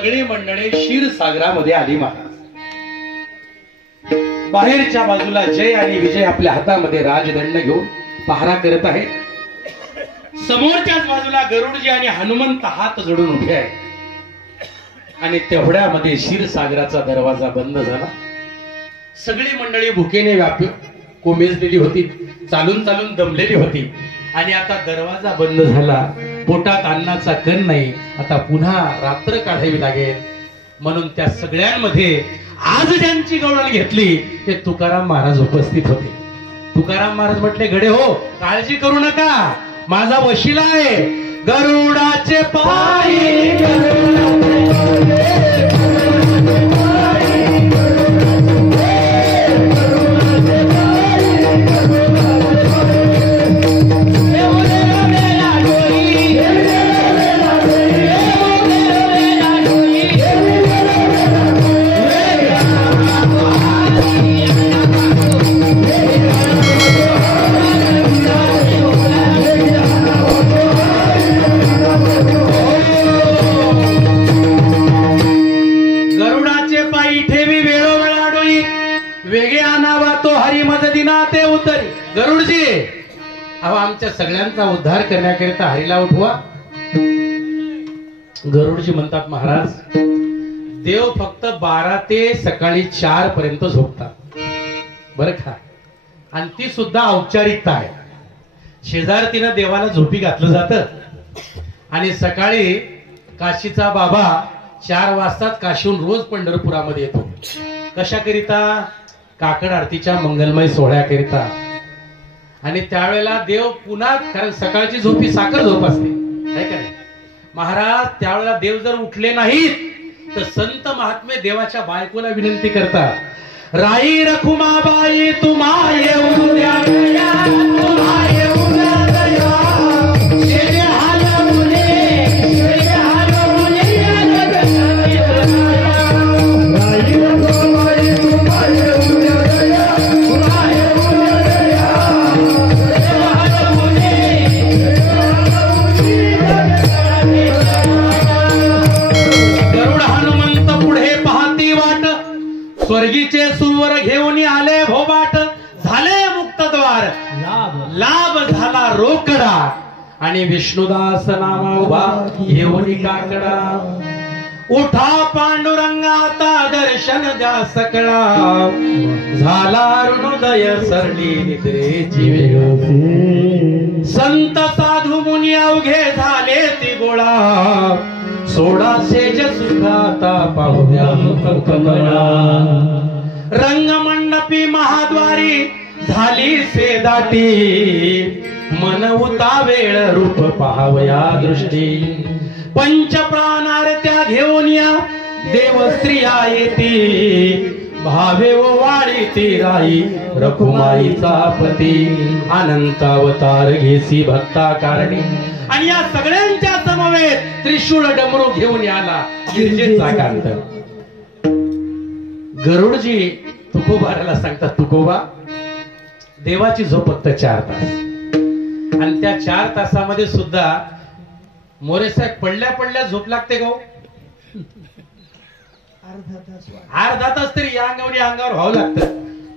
सगळी मंडळी क्षीरसागरामध्ये आली महाराज. बाहेरच्या बाजूला जय आणि विजय आपल्या हातामध्ये राजदंड घेऊन पहारा करत आहे. समोरच्याच बाजूला गरुडजी आणि हनुमंत हात जोडून उभे आहे. आणि तेवढ्यामध्ये क्षीरसागराचा दरवाजा बंद झाला. सगळी मंडळी भुकेने कोमेजलेली होती, चालून चालून दमलेली होती. आणि आता दरवाजा बंद झाला, पोटात अन्नाचा कण नाही, आता पुन्हा रात्र काढावी लागेल. म्हणून त्या सगळ्यांमध्ये आज ज्यांची गवळण घेतली ते तुकाराम महाराज उपस्थित होते. तुकाराम महाराज म्हटले, गडे हो, काळजी करू नका, माझा वशिला आहे. गरुडाचे पायी गरुडजी, अहो आमच्या सगळ्यांचा उद्धार करण्याकरिता हरीला उठवा. गरुडजी म्हणतात, महाराज देव फक्त 12 ते सकाळी 4 पर्यंत झोपतात बरं का. आणि ती सुद्धा औपचारिकता आहे. शेजारतीनं देवाला झोपी घातलं जातं. आणि सकाळी काशीचा बाबा 4 वाजताच काशीहून रोज पंढरपुरामध्ये येतो. कशाकरिता? काकड आरतीच्या मंगलमय सोहळ्याकरिता. आणि त्यावेळेला देव पुन्हा, कारण सकाळची झोपी साखर झोप असते आहे का नाही महाराज. त्यावेळेला देव जर उठले नाहीत तर संत महात्मे देवाच्या बायकोला विनंती करतात, राई रखुमाबाई तुम्हा येऊ द्या, तुम्हा येऊ द्या दया, शेरे हालवले, शेरे हालवले, राई रखुमाबाई तुम्हा येऊ द्या दया, तुम्हा येऊ द्या दया, गरुड हनुमंत पुढे पाहती वाट, स्वर्गीचे सुवर घेऊन आले भोबाट. झाले मुक्तद्वार, लाभ झाला रोकडा. आणि विष्णुदास नामा उभा घेऊन काकडा. उठा पांडुरंगाता दर्शन द्या सकळा, झाला अरुणोदय सरली निद्रेची वेळ. संत साधू मुनी अवघे झाले ती गोळा, सोडा सेज सुखाता पाहुद्या कमळा. रंगमंडपी महाद्वारी झाली सेदाटी, मन उता वेळ रूप पाहावया दृष्टी. पंचप्राणारत्या घेऊन या देवस्त्रिया येती, भावे व वाळी ती राई रखुमाईचा पती. अनंत अवतार घेसी भक्ता कारणी. आणि या सगळ्यांच्या समवेत त्रिशूळ डमरू घेऊन आला गिरजेचा कांत. गरुडजी तुकोबाराला सांगतात, तुकोबा देवाची झोप फक्त 4 तास. आणि त्या 4 तासामध्ये सुद्धा मोरेसाहेब पडल्या पडल्या झोप लागते का? अर्धा तास तरी या अंगावर या अंगावर व्हावं लागतं.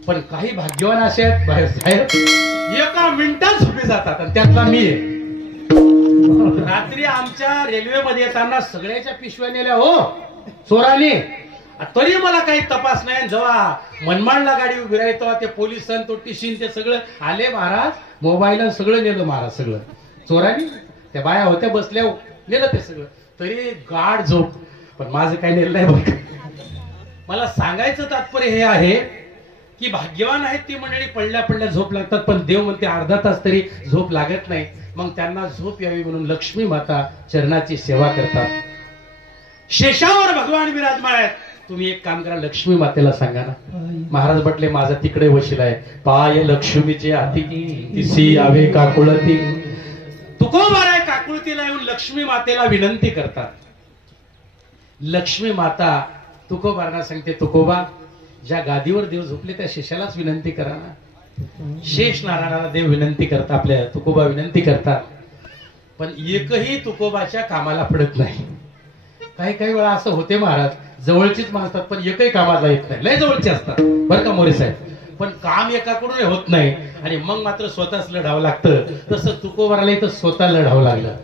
पण काही भाग्यवान असे आहेत एका मिनिटात झोपी जातात. आणि त्यातला मी आहे. रात्री आमच्या रेल्वेमध्ये येताना सगळ्याच्या पिशव्या नेल्या हो चोराने, तरी मला काही तपास नाही. जेव्हा मनमाडला गाडी उभी राहिली तेव्हा ते पोलीस तो टिशीन ते सगळं आले महाराज, मोबाईल सगळं नेलं महाराज, सगळं चोराने. त्या बाया होत्या बसल्या, नेलं ते सगळं. तरी गाढ झोप. पण माझं काही नेलं नाही बघ. मला सांगायचं तात्पर्य हे आहे की भाग्यवान आहेत ती मंडळी, पडल्या पडल्या झोप लागतात. पण देव म्हणते अर्धा तास तरी झोप लागत नाही. मग त्यांना झोप यावी म्हणून लक्ष्मी माता चरणाची सेवा करतात. शेषावर भगवान विराजमान आहेत. तुम्ही एक काम करा, लक्ष्मी मातेला सांगा ना. महाराज म्हटले, माझा तिकडे वशिला आहे, पाय लक्ष्मीचे हाती तिसी आवे काकुळती. तुकोबाराय काकुळतीला येऊन लक्ष्मी मातेला विनंती करतात. लक्ष्मी माता तुकोबारांना सांगते, तुकोबा ज्या गादीवर देव झोपले त्या शेषालाच विनंती करा ना. शेष नारायणाला देव विनंती करतात, आपल्या तुकोबा विनंती करतात. पण एकही तुकोबाच्या कामाला पडत नाही. काही काही वेळा असं होते महाराज, जवळचीच माणसं असतात पण एकही कामाला येत नाही, लय जवळचे असतात बरं का मोरे साहेब, पण काम एकाकडून होत नाही आणि मग मात्र स्वतःच लढावं लागतं. तसं तुकोबाराला इथं स्वतः लढावं लागलं.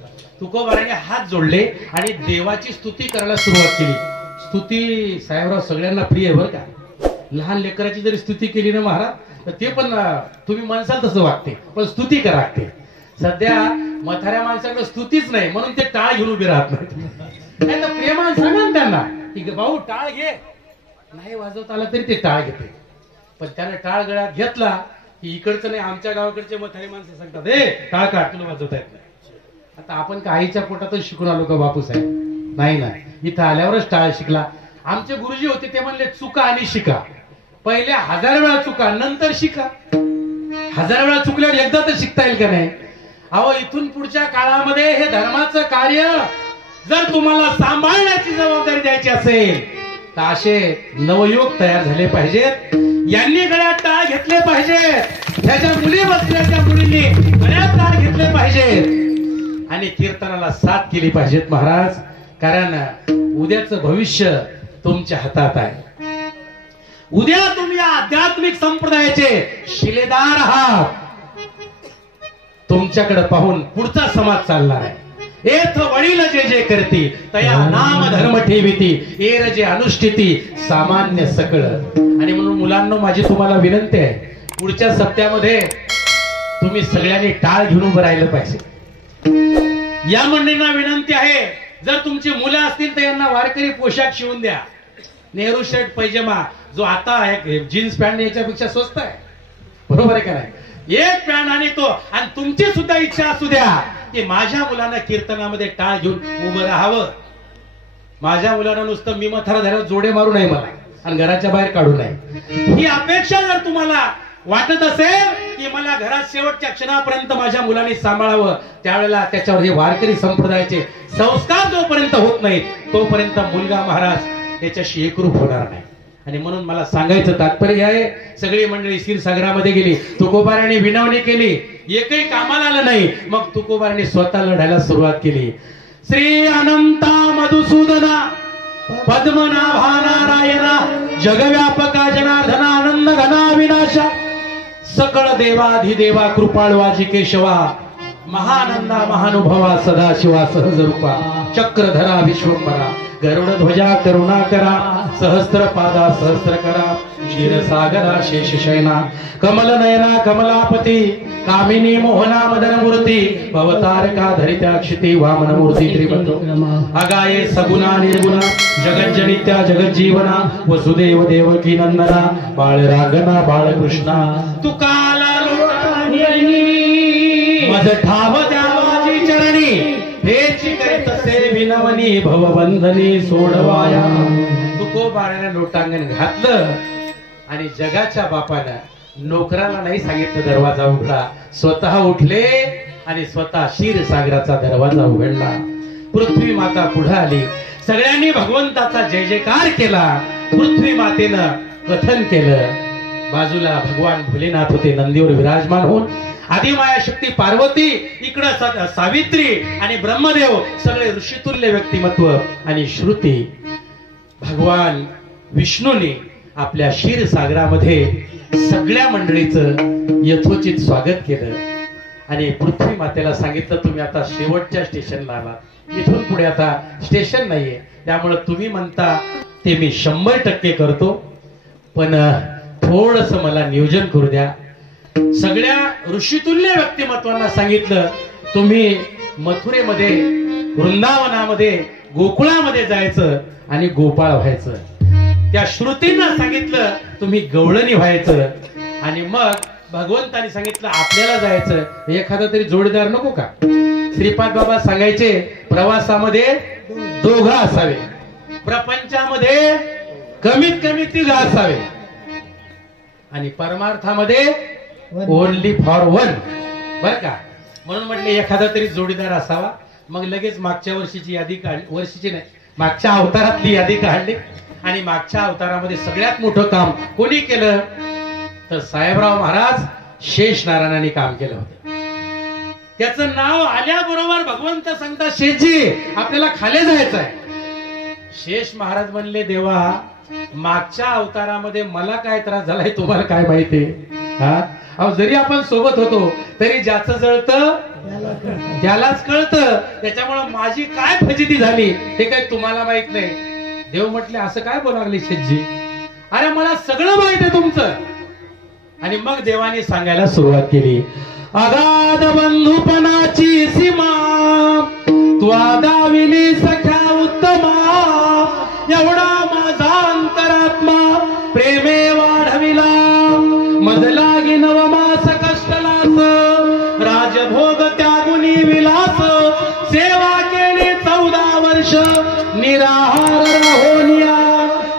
तुकोबाराने हात जोडले आणि देवाची स्तुती करायला सुरुवात केली. स्तुती साहेबराव सगळ्यांना प्रिय आहे बरं का. लहान लेकराची जरी स्तुती केली ना महाराज तर ते पण तुम्ही म्हणसाल तसं वागते, पण स्तुती करा लागते. सध्या म्हाताऱ्या माणसाकडे स्तुतीच नाही म्हणून ते टाळ घेऊन उभे राहत नाही. तर प्रेमान सांगा ना त्यांना की भाऊ टाळ घे, नाही वाजवता आला तरी ते टाळ घेते. पण त्याने टाळ गळ्यात घेतला की इकडचं नाही, आमच्या गावाकडचे म्हातारी माणसं सांगतात ए टाळ काढ, तुला वाजवता येत नाही. आता आपण का आईच्या पोटातच शिकून आलो का बापू साहेब? नाही ना, इथं आल्यावरच टाळ शिकला. आमचे गुरुजी होते ते म्हणले चुका आणि शिका. पहिले 1000 वेळा चुका नंतर शिका. 1000 वेळा चुकल्यावर एकदा तर शिकता येईल का नाही? अहो इथून पुढच्या काळामध्ये हे धर्माचं कार्य जर तुम्हाला सांभाळण्याची जबाबदारी द्यायची असेल तर असे नवयुवक तयार झाले पाहिजेत. यांनी गळ्यात टाळ घेतले पाहिजेत, ह्याच्या मुली बसल्याच्या मुलींनी गळ्यात टाळ घेतले पाहिजेत आणि कीर्तनाला साथ केली पाहिजेत महाराज. कारण उद्याचं भविष्य तुमच्या हातात आहे. उद्या तुम्ही आध्यात्मिक संप्रदायाचे शिलेदार आहात. तुमच्याकडे पाहून पुढचा समाज चालणार आहे. एथ वडील जे जे करती तया नाम धर्म ठेविती, एर जे अनुष्ठिती सामान्य सकळ. आणि म्हणून मुलांनो माझी तुम्हाला विनंती आहे, पुढच्या सप्त्यामध्ये तुम्ही सगळ्यांनी टाळ घेऊन उभं राहिलं पाहिजे. या मंडळींना विनंती आहे, जर तुमची मुलं असतील तर यांना वारकरी पोशाख शिवून द्या. नेहरू शर्ट पैजामा जो आता आहे जीन्स पॅन्ट याच्यापेक्षा स्वस्त आहे, बरोबर आहे का नाही? एक पॅन्ट आणि तो, आणि तुमची सुद्धा इच्छा असू द्या की माझ्या मुलांना कीर्तनामध्ये टाळ घेऊन उभं राहावं. माझ्या मुलांना नुसतं मी मथारा धरावर जोडे मारू नये मला आणि घराच्या बाहेर काढू नये, ही अपेक्षा जर तुम्हाला वाटत असेल की मला घरात शेवटच्या क्षणापर्यंत माझ्या मुलांनी सांभाळावं, त्यावेळेला त्याच्यावर हे वारकरी संप्रदायाचे संस्कार जोपर्यंत होत नाहीत तोपर्यंत मुलगा महाराज त्याच्याशी एकरूप होणार नाही. आणि म्हणून मला सांगायचं तात्पर्य आहे, सगळी मंडळी क्षीरसागरामध्ये गेली, तुकोबाराने विनवणी केली, एकही कामाला आलं नाही. मग तुकोबाराने स्वतः लढायला सुरुवात केली. श्री अनंता मधुसूदना पद्मनाभा नारायणा जगव्यापका जनार्दना आनंद घना विनाशा सकळ देवाधिदेवा कृपाळवाजी केशवा महानंदा महानुभवा सदाशिवा सहजरूपा चक्रधरा विश्वंभरा गरुड ध्वजा करुणाकरा सहस्त्र पादा सहस्त्र करा क्षीरसागरा शेषशयना कमल नयना कमलापती कामिनी मोहना मदन मूर्ती भवतारका धरित्या क्षिती वामन मूर्ती त्रिबंधो अगाये सगुणा निर्गुणा जगज्जनित्या जगज्जीवना वसुदेव देवकी नंदना बाळ रांगना बाळकृष्णा तुकाला मज ठाव द्यावाजी चरणी हेची करीत से विनवनी भवबंधनी सोडवाया. तुकोबाराने लोटांगण घातलं आणि जगाच्या बापानं नोकराला नाही सांगितलं दरवाजा उघडा, स्वतः उठले आणि स्वतः क्षीरसागराचा दरवाजा उघडला. पृथ्वी माता पुढे आली, सगळ्यांनी भगवंताचा जय जयकार केला. पृथ्वी मातेनं कथन केलं. बाजूला भगवान भोलेनाथ होते नंदीवर विराजमान होऊन, आदिमाया शक्ती पार्वती, इकडं सावित्री आणि ब्रह्मदेव, सगळे ऋषितुल्य व्यक्तिमत्व. आणि श्रुती भगवान विष्णूने आपल्या क्षीरसागरामध्ये सगळ्या मंडळीचं यथोचित स्वागत केलं आणि पृथ्वी मातेला सांगितलं तुम्ही आता शेवटच्या स्टेशनला आलात, इथून पुढे आता स्टेशन नाहीये, त्यामुळे तुम्ही म्हणता ते मी 100% करतो, पण थोडस मला नियोजन करू द्या. सगळ्या ऋषितुल्य व्यक्तिमत्वांना सांगितलं तुम्ही मथुरेमध्ये, वृंदावनामध्ये, गोकुळामध्ये जायचं आणि गोपाळ व्हायचं. त्या श्रुतींना सांगितलं तुम्ही गवळणी व्हायचं. आणि मग भगवंतानी सांगितलं आपल्याला जायचं, एखादा तरी जोडीदार नको का? श्रीपाद बाबा सांगायचे प्रवासामध्ये 2 असावे, प्रपंचामध्ये कमीत कमी 3 असावे आणि परमार्थामध्ये ओनली फॉर 1. बर का? म्हणून म्हटले एखादा तरी जोडीदार असावा. मग लगेच मागच्या वर्षीची यादी काढली, वर्षीची नाही मागच्या अवतारातली यादी काढली. आणि मागच्या अवतारामध्ये सगळ्यात मोठं काम कोणी केलं तर साहेबराव महाराज शेष नारायणाने काम केलं होतं. त्याचं नाव आल्याबरोबर भगवंत सांगता शेषजी आपल्याला खाली जायचं आहे. शेष महाराज म्हणले, देवा मागच्या अवतारामध्ये मला काय त्रास झालाय तुम्हाला काय माहिती? हा, अहो जरी आपण सोबत होतो तरी ज्याचं जळतं त्यालाच कळतं. त्याच्यामुळे माझी काय फजिती झाली हे काही तुम्हाला माहित नाही. देव म्हटले, असं काय बोला लागले शेठजी? अरे मला सगळं माहित आहे तुमचं. आणि मग देवाने सांगायला सुरुवात केली, अगाध बंधुपणाची सीमा तू दाविली सख्या उत्तमा, एवढा माझा अंतरात्मा प्रेमे वाढविला, मजला गी नवमास कष्टलास, राजभोग त्यागुनी विलास, सेवा केली 14 वर्ष निराहार राहोनिया,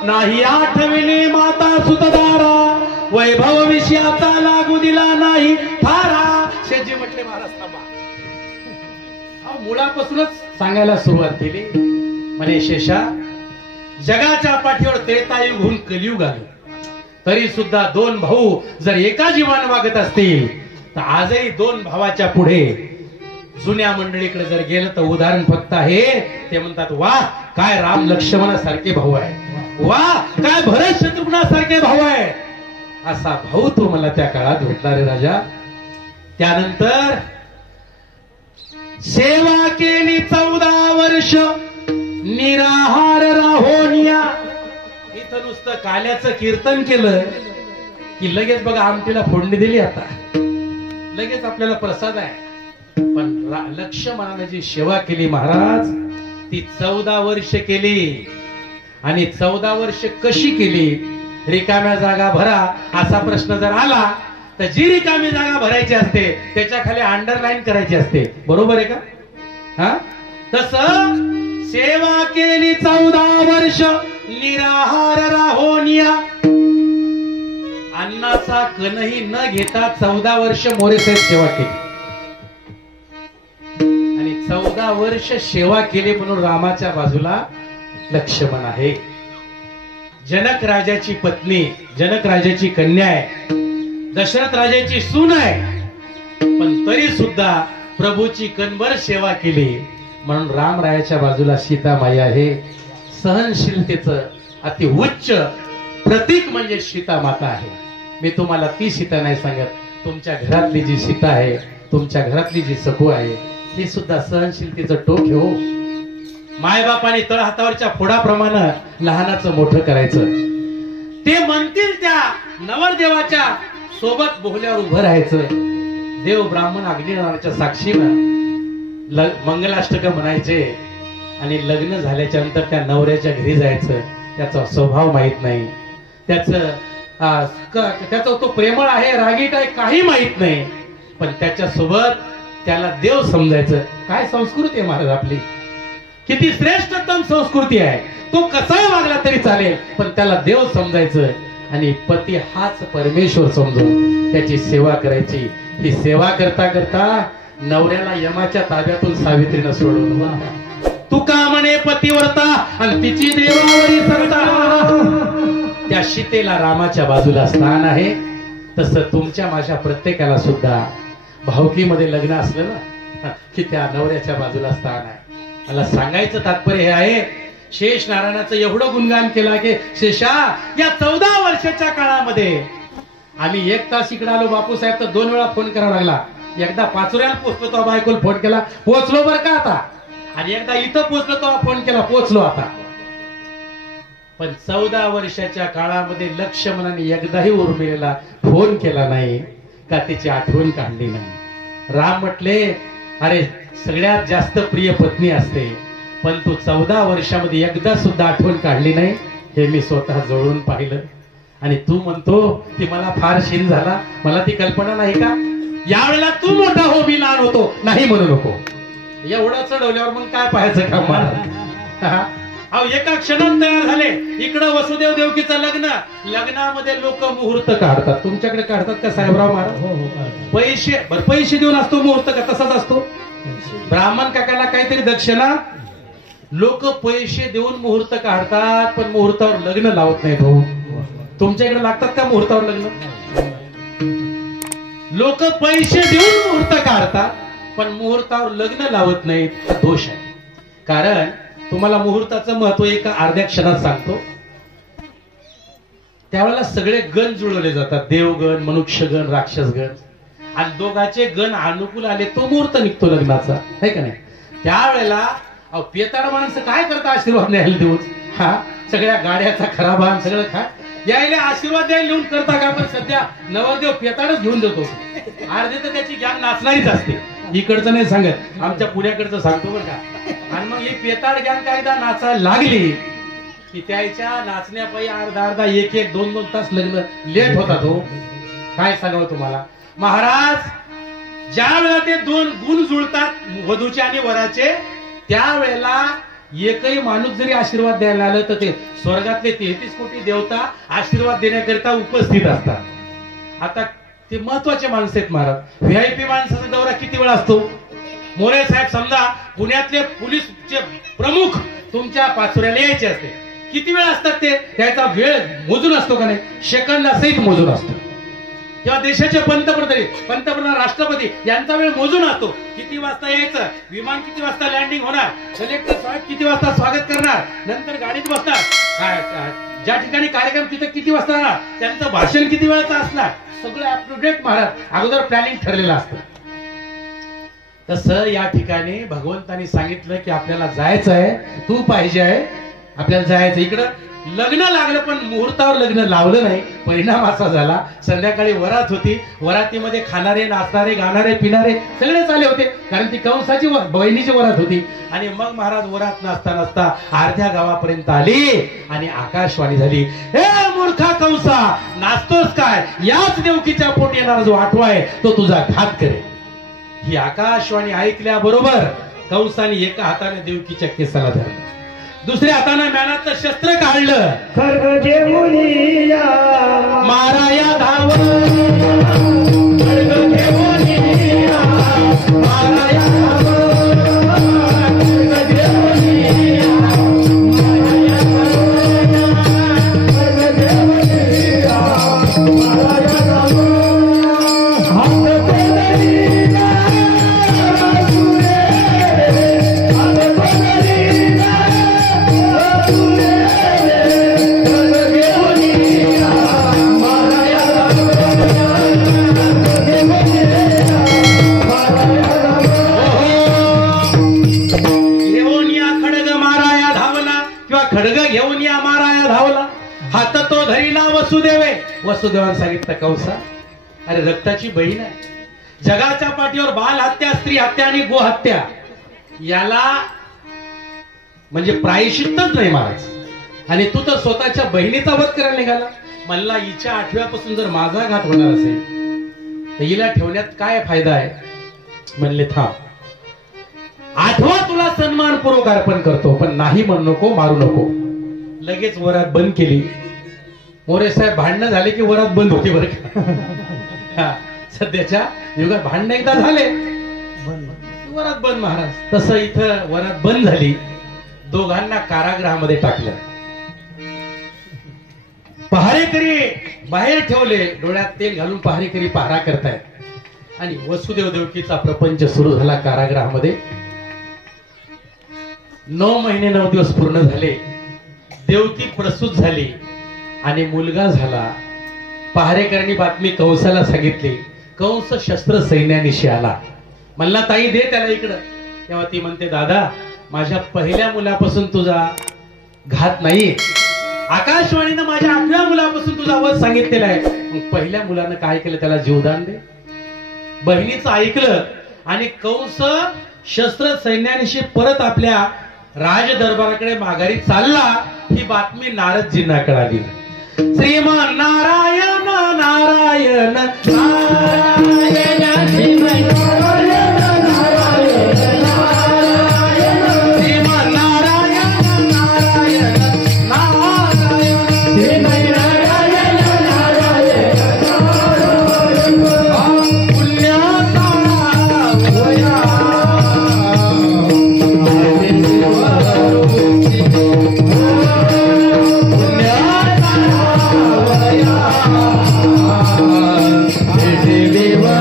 नाही आठविली माता सुतदारा, वैभव विषयाचा लागू दिला नाही थारा. शेजी म्हटले, महाराज थांबा. मुळापासूनच सांगायला सुरुवात केली. म्हणे, शेषा जगाच्या पाठीवर त्रेतायुग होऊन कलियुग आलं तरी सुद्धा 2 भाऊ जर एका जीवाने वागत असतील तर आजही 2 भावाच्या पुढे जुन्या मंडळीकडे जर गेलं तर उदाहरण फक्त आहे, ते म्हणतात, वा काय राम लक्ष्मणासारखे भाऊ आहे, वा काय भरत शत्रुघ्नासारखे भाऊ आहे. असा भाऊ तो मला त्या काळात भेटला रे राजा. त्यानंतर सेवा केली 14 वर्ष निराहार राहोनिया. इथं नुसतं काल्याचं कीर्तन केलं की लगेच बघा आमटीला फोडणी दिली, आता लगेच आपल्याला प्रसाद आहे. पण लक्ष्मणाने जी सेवा केली महाराज, ती 14 वर्ष केली. आणि 14 वर्ष कशी केली? रिकाम्या जागा भरा असा प्रश्न जर आला तर जी रिकामी जागा भरायची असते त्याच्या खाली अंडरलाईन करायची असते. बरोबर आहे का? हा, तसं सेवा केली 14 वर्ष निराहार राहोनिया. अन्नाचा कणही न घेता 14 वर्ष मोरेसाहेब सेवा केली. आणि 14 वर्ष सेवा केली म्हणून रामाच्या बाजूला लक्ष्मण आहे. जनक राजाची पत्नी, जनक राजाची कन्या आहे, दशरथ राजाची सून आहे, पण तरी सुद्धा प्रभूची कणभर सेवा केली म्हणून रामरायाच्या बाजूला सीतामाई आहे. सहनशीलतेचं अति उच्च प्रतीक म्हणजे सीता माता आहे. मी तुम्हाला ती सीता नाही सांगत, तुमच्या घरातली जी सीता आहे, तुमच्या घरातली जी सखू आहे, ती सुद्धा सहनशीलतेचं टोक आहे हो. मायबापाने तळ हातावरच्या फोडाप्रमाणे लहानाचं मोठं करायचं. ते म्हणतील त्या नवरदेवाच्या सोबत बोहल्यावर उभं राहायचं. देव ब्राह्मण अग्निनाराच्या साक्षीनं मंगलाष्टक म्हणायचे. आणि लग्न झाल्याच्या नंतर त्या नवऱ्याच्या घरी जायचं. त्याचा स्वभाव माहित नाही, त्याचा तो प्रेमळ आहे, रागीट आहे, काही माहित नाही, पण त्याच्या सोबत त्याला देव समजायचं. काय संस्कृती आहे महाराज आपली, किती श्रेष्ठतम संस्कृती आहे. तो कसाही वागला तरी चालेल पण त्याला देव समजायचं आणि पती हाच परमेश्वर समजून त्याची सेवा करायची. ही सेवा करता करता नवऱ्याला यमाच्या ताब्यातून सावित्रीनं सोडवलं. तुका म्हणे पतिव्रता आणि तिची देवावरी सरता. त्या सीतेला रामाच्या बाजूला स्थान आहे. तसं तुमच्या माझ्या प्रत्येकाला सुद्धा भावकीमध्ये लग्न असलं ना की त्या नवऱ्याच्या बाजूला स्थान आहे. मला सांगायचं तात्पर्य हे आहे, शेष नारायणाचं एवढं गुणगान केलं की शेषा या 14 वर्षाच्या काळामध्ये आम्ही 1 तास इकडे आलो बापूसाहेब तर 2 वेळा फोन करावा लागला. एकदा पाचोऱ्याला पोहोचलो तो बायकोला फोन केला, पोहोचलो बरं का आता. आणि एकदा इथं पोहोचलो तो फोन केला, पोहोचलो आता. पण 14 वर्षाच्या काळामध्ये लक्ष्मणाने एकदाही उर्मिलेला फोन केला नाही का त्याची आठवण काढली नाही. राम म्हटले, अरे सगळ्यात जास्त प्रिय पत्नी असते पण तू 14 वर्षामध्ये एकदा सुद्धा आठवण काढली नाही, हे मी स्वतः जवळून पाहिलं. आणि तू म्हणतो की मला फार शीन झाला, मला ती कल्पना नाही का? यावेळेला तू मोठा हो मी लहान होतो नाही म्हणू नको. एवढं चढवल्यावर मग काय पाहायचं का मला? अहो एका क्षणात तयार झाले. इकडं वसुदेव देवकीचं लग्न, लग्नामध्ये लोक मुहूर्त काढतात. तुमच्याकडे काढतात का साहेबराव महाराज? पैसे देऊन असतो मुहूर्त का तसाच असतो? ब्राह्मण काकाला काहीतरी दक्षिणा, लोक पैसे देऊन मुहूर्त काढतात पण मुहूर्तावर लग्न लावत नाही. भाऊ तुमच्याकडे लागतात का मुहूर्तावर लग्न? लोक पैसे देऊन मुहूर्त काढतात पण मुहूर्तावर लग्न लावत नाहीत. दोष आहे. कारण तुम्हाला मुहूर्ताचं महत्व एका अर्ध्या क्षणात सांगतो. त्यावेळेला सगळे गण जुळवले जातात, देवगण, मनुष्यगण, राक्षसगण, आणि दोघांचे गण अनुकूल आले तो मुहूर्त निघतो लग्नाचा, है का नाही. त्यावेळेला पेताड माणसं काय करता आशीर्वाद न्यायला देऊन, हा सगळ्या गाड्याचा खराबा सगळं खा यायला आशीर्वाद द्यायला लिहून करता का. पण सध्या नवरदेव पेताडच घेऊन देतो, अर्धे तर त्याची गॅंग नाचणारीच असते. इकडचं नाही सांगत, आमच्या पुण्याकडचं सांगतो बरं का. आणि मग ही पेताड गॅंग कायदा नाचायला लागली की त्याच्या नाचण्यापायी अर्धा एक एक 2 तास लग्न लेट होता. तो काय सांगावं तुम्हाला महाराज, ज्या वेळेला ते 2 गुण जुळतात वधूचे आणि वराचे, त्यावेळेला एकही माणूस जरी आशीर्वाद द्यायला आलं तर ते स्वर्गातले 33 कोटी देवता आशीर्वाद देण्याकरिता उपस्थित असतात. आता ते महत्वाचे माणसं आहेत महाराज. व्हीआयपी माणसाचा दौरा किती वेळा असतो. मोरे साहेब समजा पुण्यातले पोलीसचे प्रमुख तुमच्या पाचोऱ्याला यायचे असते, किती वेळ असतात ते, त्याचा वेळ मोजून असतो का नाही, सेकंदासहित मोजून असतो. किंवा देशाचे पंतप्रधान राष्ट्रपती यांचा वेळ मोजून असतो. किती वाजता यायचं, विमान किती वाजता लँडिंग होणार, कलेक्टर साहेब किती वाजता स्वागत करणार, नंतर गाडीत बसणार, ज्या ठिकाणी कार्यक्रम तिथे किती वाजता राहणार, त्यांचं भाषण किती वेळाचं असणार, सगळं अप टू डेट महाराज अगोदर प्लॅनिंग ठरलेलं असतं. तसं या ठिकाणी भगवंतानी सांगितलं की आपल्याला जायचं आहे, तू पाहिजे आहे, आपल्याला जायचं. इकडं लग्न लागलं पण मुहूर्तावर लग्न लावलं नाही. परिणाम असा झाला, संध्याकाळी वरात होती, वरातीमध्ये खाणारे, नाचणारे, गाणारे, पिणारे सगळेच आले होते, कारण ती कंसाची बहिणीची वरात होती. आणि मग महाराज वरात नाचता नाचता अर्ध्या गावापर्यंत आली आणि आकाशवाणी झाली, हे मूर्खा कंसा, नाचतोस काय, याच देवकीच्या पोटी येणारा जो आठवा आहे तो तुझा घात करेल. ही आकाशवाणी ऐकल्याबरोबर कंसाने एका हाताने देवकीच्या केसाला धरलं, दुसऱ्या हाताने म्यानाचं शस्त्र काढलं, खड्ग घेऊन माराया धाव, खड्ग घेऊन माराया धाव, खड्ग घेऊन माराया धाव, हात तो धरीला वसुदेवे. वसुदेवाने सांगितलं, कंसा अरे रक्ताची बहीण आहे, जगाच्या पाठीवर बाल हत्या, स्त्री हत्या आणि गो हत्या याला म्हणजे प्रायश्चित्तच नाही महाराज. आणि तू तर स्वतःच्या बहिणीचा वध करायला निघाला. मला हिच्या आठव्यापासून जर माझा घात होणार असेल तर हिला ठेवण्यात काय फायदा आहे. म्हणले थांब, आठवा तुला सन्मानपूर्वक अर्पण करतो, पण नाही म्हणू नको, मारू नको. लगेच वरात बंद केली. मोरे साहेब भांडणं झाले की वरात बंद होती बरं का. सध्याच्या युगात भांडणं एकदा झाले वरात बंद महाराज. तसं इथं वरात बंद झाली, दोघांना कारागृहामध्ये टाकलं, पहारेकरी बाहेर ठेवले, डोळ्यात तेल घालून पहारेकरी पहारा करतायत. आणि वसुदेव देवकीचा प्रपंच सुरू झाला कारागृहामध्ये. 9 महिने 9 दिवस पूर्ण झाले. देवकी प्रसूत झाली आणि मुलगा झाला. पहारेकरांनी बातमी कंसाला सांगितली. कंस शस्त्र सैन्यानिशी आला. म्हणला ताई दे त्याला इकडं. तेव्हा ती म्हणते, दादा माझ्या पहिल्या मुलापासून तुझा घात नाही, आकाशवाणीनं माझ्या 8व्या मुलापासून तुझा वध सांगितलेला आहे. मग पहिल्या मुलानं काय केलं, त्याला जीवदान दे. बहिणीचं ऐकलं आणि कंस शस्त्र सैन्यानिशी परत आपल्या राज दरबाराकडे माघारी चालला. ही बातमी नारदजींना कळाली. श्रीमान नारायण नारायण नारायण श्रीमान नारायण श्रीमान नारायण नारायण देवा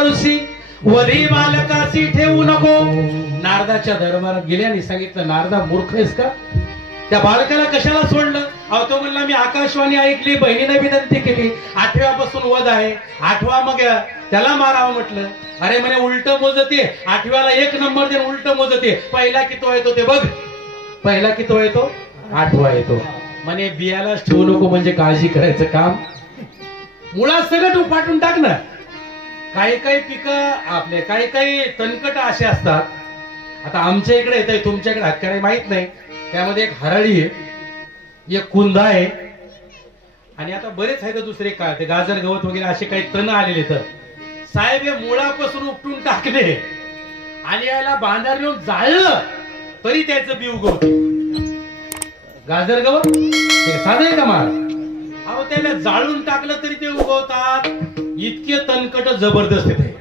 माळूसी वधी बालकासी ठेवू नको. नारदाच्या दरबारात गेल्याने सांगितलं, नारदा मूर्ख आहेस का? त्या बालकाला कशाला सोडलं? अहो तो म्हणला, मी आकाशवाणी ऐकली, बहिणीने विनंती केली, 8व्यापासून वध आहे, 8वा मग त्याला मारावं म्हटलं. अरे म्हणे उलट मोजते, 8व्याला 1 नंबर देऊन उलट मोजते, पहिला किती येतो ते बघ, पहिला किती येतो? 8वा येतो. म्हणे बियालाच ठेवू नको, म्हणजे काळजी करायचं काम मुळात सगळं उपाटून टाक ना. काही काही पिकं आपले काही काही तणकट असे असतात. आता आमच्या इकडे येत आहे, तुमच्याकडे हक्काने माहित नाही. त्यामध्ये एक हरळी आहे, एक कुंदा आहे, आणि आता बरेच आहेत दुसरे काय ते गाजर गवत वगैरे असे काही तण आलेले. तर साहेब हे मुळापासून उपटून टाकले आणि याला बांधार नेऊन जाळलं तरी त्याचं बी उगवते. गाजर गवत ते साधं आहे का मार? अहो त्याला जाळून टाकलं तरी ते उगवतात. इतके तणकट जबरदस्त आहे.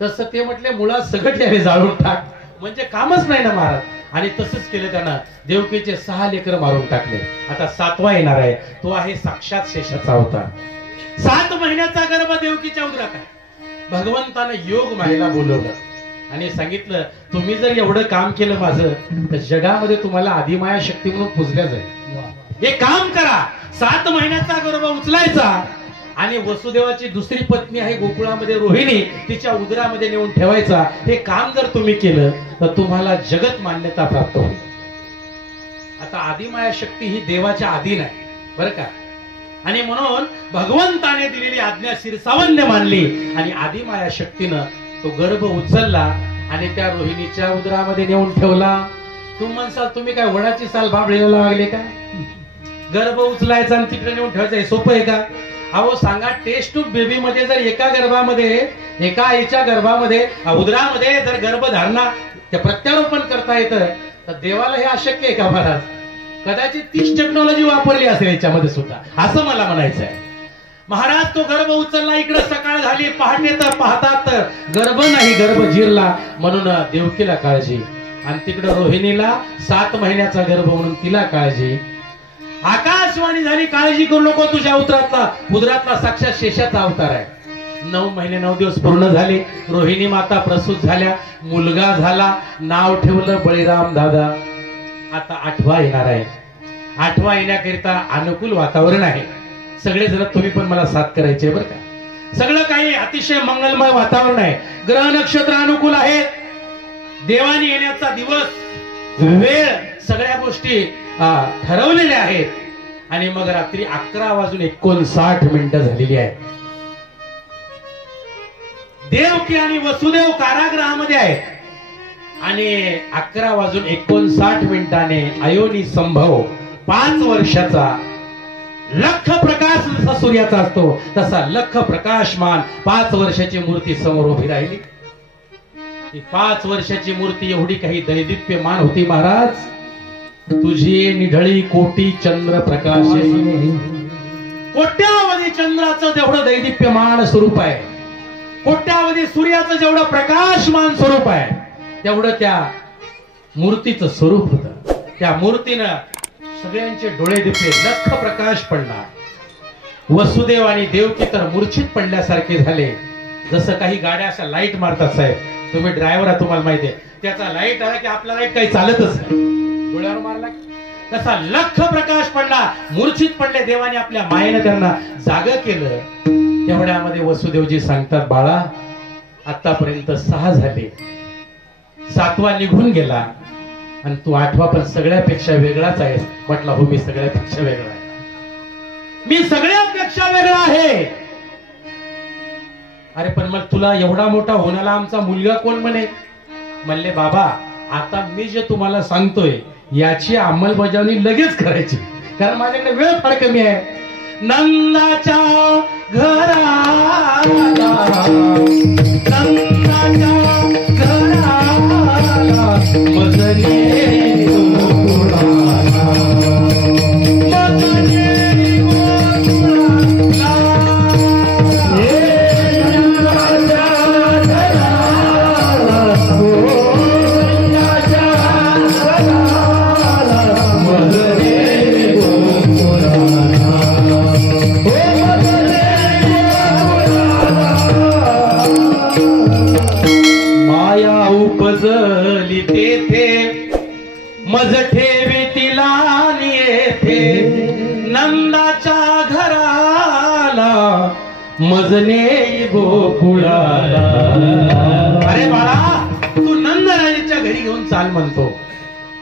तसं ते म्हटले मुळात सगळं त्याने जाळून टाक, म्हणजे कामच नाही ना महाराज. आणि तसंच केलं त्यांना. देवकीचे 6 लेकर मारून टाकले. आता 7वा येणार आहे, तो आहे साक्षात शेषाचा अवतार. 7 महिन्याचा गर्भ देवकीच्या उदरात आहे. भगवंतानं योग मायेला बोलवलं आणि सांगितलं, तुम्ही जर एवढं काम केलं माझं, तर जगामध्ये तुम्हाला आदिमाया शक्ती म्हणून पूजल्या जाईल. हे काम करा. 7 महिन्याचा गर्भ उचलायचा आणि वसुदेवाची दुसरी पत्नी आहे गोकुळामध्ये रोहिणी, तिच्या उदरामध्ये नेऊन ठेवायचा. हे काम जर तुम्ही केलं तर तुम्हाला जगत मान्यता प्राप्त होईल. आता आदिमाया शक्ती ही देवाच्या अधीन आहे बरं का. आणि म्हणून भगवंताने दिलेली आज्ञा शिरसावन्य मानली आणि आदिमाया शक्तीनं तो गर्भ उचलला आणि त्या रोहिणीच्या उदरामध्ये नेऊन ठेवला. तुम्ही म्हणसाल, तुम्ही काय वडाची साल भाबळीला लागले का? गर्भ उचलायचा आणि तिकडे नेऊन ठेवायचं हे सोपं आहे का? अहो सांगा, टेस्ट ट्यूब बेबी मध्ये जर एका गर्भामध्ये, एका आईच्या गर्भामध्ये उदरामध्ये जर गर्भधारणा प्रत्यारोपण करता येतं, तर देवाला हे अशक्य आहे का महाराज? कदाचित 30 टेक्नॉलॉजी वापरली असेल याच्यामध्ये सुद्धा, असं मला म्हणायचं आहे. महाराज तो गर्भ उचलला, इकडे सकाळ झाली, पहाटे तर पाहतात तर गर्भ नाही, गर्भ जिरला. म्हणून देवकीला काळजी आणि तिकडं रोहिणीला 7 महिन्याचा गर्भ म्हणून तिला काळजी. आकाशवाणी झाली, काळजी करू नको, तुझ्या उदरातला साक्षात शेषाचा अवतार आहे. 9 महिने 9 दिवस पूर्ण झाले. रोहिणी माता प्रसूत झाल्या, मुलगा झाला, नाव ठेवलं बळीराम दादा. आता 8वा येणार आहे. 8वा येण्याकरिता अनुकूल वातावरण आहे. सगळेजण तुम्ही पण मला साथ करायचे बरं का. सगळं काही अतिशय मंगलमय वातावरण आहे. ग्रह नक्षत्र अनुकूल आहेत. देवानी येण्याचा दिवस वेळ सगळ्या गोष्टी ठरवलेल्या आहेत. आणि मग रात्री 11:59 झालेली आहे. देवकी आणि वसुदेव कारागृहामध्ये आहेत आणि 11:59 अयोनी संभव 5 वर्षाचा लख प्रकाश जसा सूर्याचा असतो तसा लख प्रकाशमान 5 वर्षाची मूर्ती समोर उभी राहिली. ती 5 वर्षाची मूर्ती एवढी काही दैदिप्यमान होती महाराज. तुझी निढळी कोटी चंद्र प्रकाश, कोट्यावधी चंद्राचं जेवढं दैदिप्यमान स्वरूप आहे, कोट्यावधी सूर्याचं जेवढं प्रकाशमान स्वरूप आहे, तेवढं त्या मूर्तीचं स्वरूप होतं. त्या मूर्तीनं सगळ्यांचे डोळे दिपले, लख प्रकाश पडला. वसुदेव आणि देवकी तर मूर्छित पडल्यासारखे झाले. जसं काही गाड्या अशा लाईट मारतात साहेब, तुम्ही ड्रायव्हर आहात तुम्हाला माहिती आहे, त्याचा लाईट आला की आपला लाईट काही चालतच नाही, डोळ्यावर मारला तसा लख प्रकाश पडला. मूर्छित पडले. देवाने आपल्या मायेने त्यांना जाग केलं. तेवढ्यामध्ये वसुदेवजी सांगतात, बाळा आतापर्यंत 6 झाले, 7वा निघून गेला आणि तू 8वा पण सगळ्यापेक्षा वेगळाच आहेस. म्हटलं, हो मी सगळ्यापेक्षा वेगळा आहे, मी सगळ्यापेक्षा वेगळा आहे. अरे पण मग तुला एवढा मोठा होण्याला आमचा मुलगा कोण म्हणे? म्हणले, बाबा आता मी जे तुम्हाला सांगतोय याची अंमलबजावणी लगेच करायची, कारण माझ्याकडे वेळ फार कमी आहे. नंदाच्या घराला, नंदाच्या घराला मजले मज ठेवी तिला येथे नंदाच्या घराला मजने गोकुळाला. अरे बाळा, तू नंदराजाच्या घरी घेऊन चाल म्हणतो,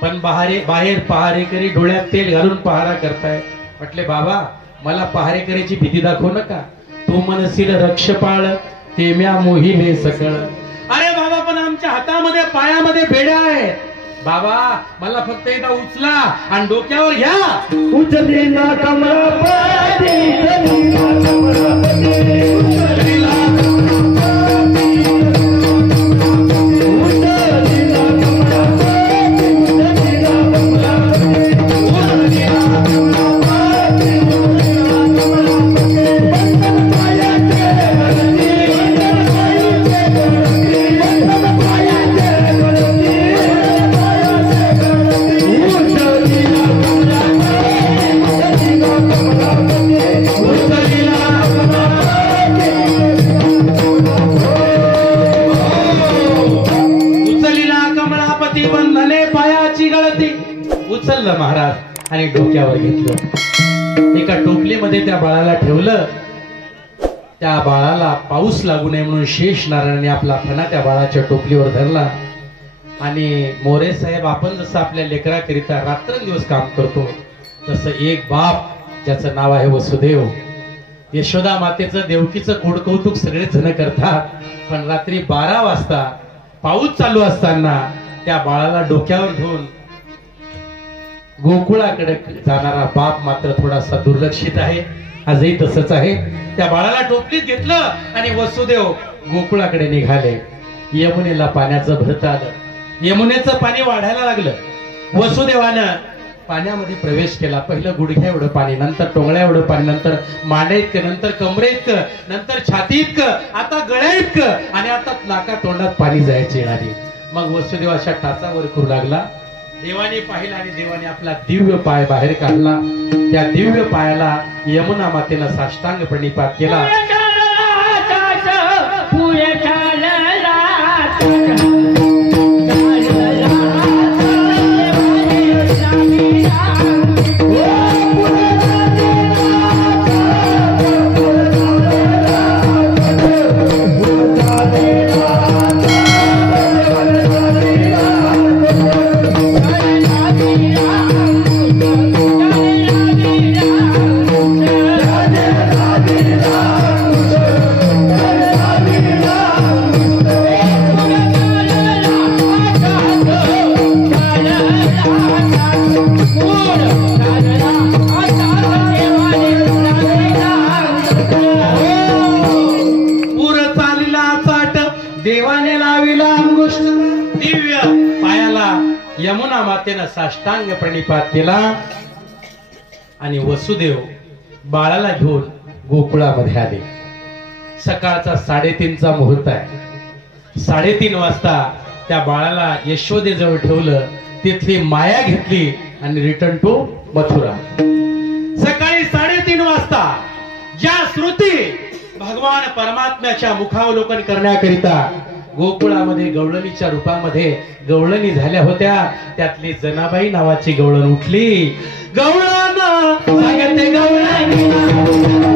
पण बाहेर पहारेकरी डोळ्यात तेल घालून पहारा करताय. म्हटले बाबा, मला पहारेकरीची भीती दाखवू नका. तू मनसील रक्षपाळ ते म्या मोहिले सकळ. अरे बाबा, पण आमच्या हातामध्ये पायामध्ये बेड्या आहे. बाबा, मला फक्त एकदा उचला आणि डोक्यावर घ्या. उचलीला कमळापती, उचललं महाराज आणि डोक्यावर घेतलं. एका टोपलीमध्ये त्या बाळाला ठेवलं. त्या बाळाला पाऊस लागू नये म्हणून शेष नारायणाने आपला फणा त्या बाळाच्या टोपलीवर धरला. आणि मोरे साहेब, आपण जसं आपल्या लेकराकरिता रात्रंदिवस काम करतो, तसं एक बाप ज्याचं नाव आहे वसुदेव, यशोदा मातेचं देवकीचं कोडकौतुक सगळेच जण करतात, पण रात्री 12 वाजता पाऊस चालू असताना त्या बाळाला डोक्यावर घेऊन गोकुळाकडे जाणारा बाप मात्र थोडासा दुर्लक्षित आहे. आजही तसंच आहे. त्या बाळाला टोपलीत घेतलं आणि वसुदेव गोकुळाकडे निघाले. यमुनेला पाण्याचं भरत आलं. यमुनेचं पाणी वाढायला लागलं. वसुदेवानं पाण्यामध्ये प्रवेश केला. पहिलं गुडघ्या एवढं पाणी, नंतर टोंगळ्या एवढं पाणी, नंतर मांड्या इतकं, नंतर कमरे इतकं, नंतर छाती इतकं, आता गळ्या इतकं, आणि आता नाका तोंडात पाणी जायची येणारी. मग वसुदेव अशा टाचावर करू लागला. देवाने पाहिलं आणि देवाने आपला दिव्य पाय बाहेर काढला. त्या दिव्य पायाला यमुना मातेनं साष्टांग प्रणिपात केला. देवाने लाविला अंगुष्ठ. दिव्य पायाला यमुना मातेनं साष्टांग प्रणिपात केला आणि वसुदेव बाळाला घेऊन गोकुळामध्ये आले. सकाळचा 3:30चा मुहूर्त आहे. 3:30 वाजता त्या बाळाला यशोदेजवळ ठेवलं. तिथली माया घेतली आणि रिटर्न टू मथुरा. सकाळी 3:30 वाजता ज्या श्रुती भगवान परमात्म्याच्या मुखावलोकन करण्याकरिता गोकुळामध्ये गवळणीच्या रूपामध्ये गवळणी झाल्या होत्या, त्यातली जनाबाई नावाची गवळण उठली. गवळण सांगते गवळणी